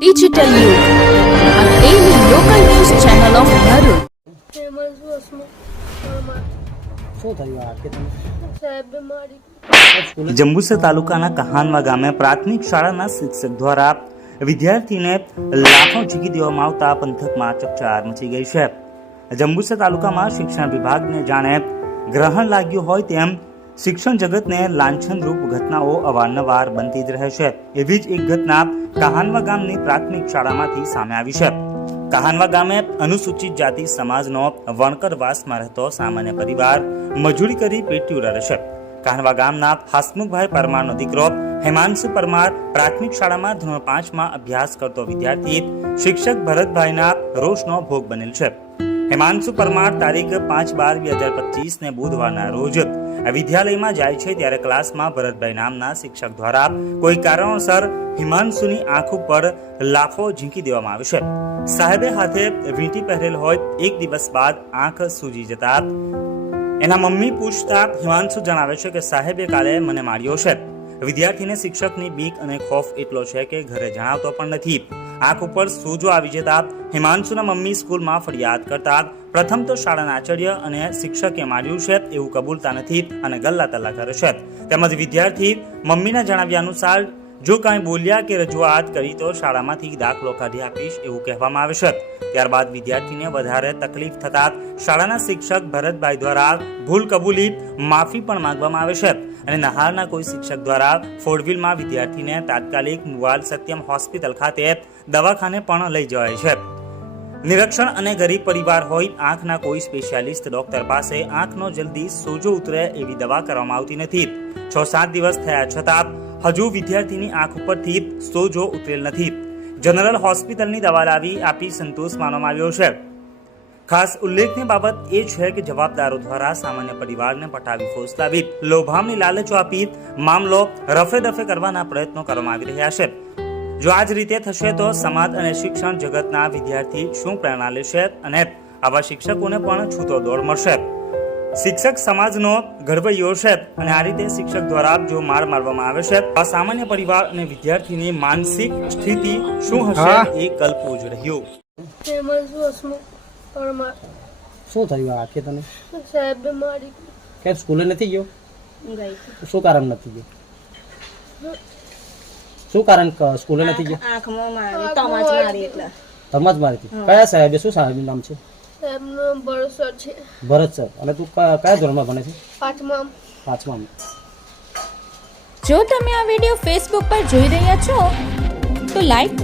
Digital યુગ શું થયું આ કે સાહેબ મારી જંબુસર તાલુકાના કહાનવા ગામે પ્રાથમિક શાળાના શિક્ષક દ્વારા વિદ્યાર્થીને લાફો ઝીકી દેવામાં આવતા પંથકમાં ચકચાર મચી ગઈ છે. જંબુસર તાલુકામાં શિક્ષણ વિભાગને જાણે ગ્રહણ લાગ્યું હોય તેમ શિક્ષણ જગતને લાંછનરૂપ ઘટનાઓ અવારનવાર બનતી જ રહે છે. એવી જ એક ઘટના કહાનવા ગામની પ્રાથમિક શાળામાંથી સામે આવી છે. કહાનવા ગામે અનુસૂચિત જાતિ સમાજનો વણકરવાસમાં રહેતો સામાન્ય પરિવાર મજૂરી કરી પેટ્યું રહે છે. કાહનવા ગામના હસમુખભાઈ પરમારનો દીકરો હેમાંશુ પરમાર પ્રાથમિક શાળામાં ધોરણ પાંચમાં અભ્યાસ કરતો વિદ્યાર્થી શિક્ષક ભરતભાઈના રોષનો ભોગ બનેલ છે. હેમાંશુ પરમાર તારીખ પાંચ બાર બે હજાર પચીસ ને બુધવારના રોજ વિદ્યાલયમાં જાય છે ત્યારે ક્લાસમાં ભરતભાઈ નામના શિક્ષક દ્વારા કોઈ કારણોસર હિમાંશુની આંખ ઉપર લાફો ઝીંકી દેવામાં આવે છે. સાહેબે હાથે વીંટી પહેરેલ હોય એક દિવસ બાદ આંખ સૂજી જતા એના મમ્મી પૂછતા હિમાંશુ જણાવે છે કે સાહેબે કાલે મને માર્યો છે. વિદ્યાર્થીને શિક્ષકની બીક અને ખોફ એટલો છે કે ઘરે જણાવતો પણ નથી. આંખ ઉપર સૂજો આવી જતા હિમાંશુના મમ્મી સ્કૂલમાં ફરિયાદ કરતા પ્રથમ તો શાળાના આચાર્ય અને શિક્ષકે માર્યું છે, એવું કબૂલતા નથી અને ગલ્લા તલ્લા કરે છે. તેમજ વિદ્યાર્થી મમ્મીના જણાવ્યા અનુસાર, જો કાંઈ બોલ્યા કે રજૂઆત કરી તો શાળામાંથી દાખલો કાઢી આપીશ, એવું કહેવામાં આવે છે. ત્યારબાદ વિદ્યાર્થીને વધારે તકલીફ થતા શાળાના શિક્ષક ભરતભાઈ દ્વારા ભૂલ કબૂલી માફી પણ માંગવામાં આવે છે. અને નહારના કોઈ શિક્ષક દ્વારા ફોરવ્હીલમાં વિદ્યાર્થીને તાત્કાલિક મુવાલ સત્યમ હોસ્પિટલ ખાતે દવાખાને પણ લઈ જવાય છે. નિરીક્ષણ અને ગરીબ પરિવાર હોય આંખના કોઈ સ્પેશિયાલિસ્ટ ડોક્ટર પાસે આંખનો જલ્દી સોજો ઉતરે એવી દવા કરવામાં આવતી નથી. છ સાત દિવસ થયા છતાં હજુ વિદ્યાર્થીની આંખ ઉપરથી સોજો ઉતરેલ નથી. જનરલ હોસ્પિટલની દવા લાવી આપી સંતોષ માનવામાં આવ્યો છે. ખાસ ઉલ્લેખનીય બાબત એ છે કે જવાબદારો દ્વારા સામાન્ય પરિવારને પટાવી ફોસલાવી લોભામની લાલચો આપી મામલો રફે દફે કરવાના પ્રયત્નો કરવામાં આવી રહ્યા છે. જો આ જ રીતે થશે તો સમાજ અને શિક્ષણ જગતના વિદ્યાર્થી શું પ્રેરણા લેશે અને આવા શિક્ષકોને પણ છૂતો દોડ મળશે. શિક્ષક સમાજનો ગર્વ છે અને આ રીતે શિક્ષક દ્વારા જો માર મારવામાં આવે છે આ સામાન્ય પરિવાર અને વિદ્યાર્થીની માનસિક સ્થિતિ શું હશે. એ કલ્પવું જ રહ્યું. શું થયું આ કે તને? સાહેબ મારી કે સ્કૂલે નથી ગયો? ગઈ. શું કારણ નથી ગયો? શું કારણ સ્કૂલે નથી ગયો? આંખમાં મારી તમાજ મારી એટલે. તમાજ મારી હતી. કયા સાહેબે શું સાહેબનું નામ છે? સાહેબનો છે. ભરત સર. અને તું કયા ધોરણમાં ભણે છે? પાંચમા. પાંચમામાં જો તમે આ વીડિયો ફેસબુક પર જોઈ રહ્યા છો તો લાઈક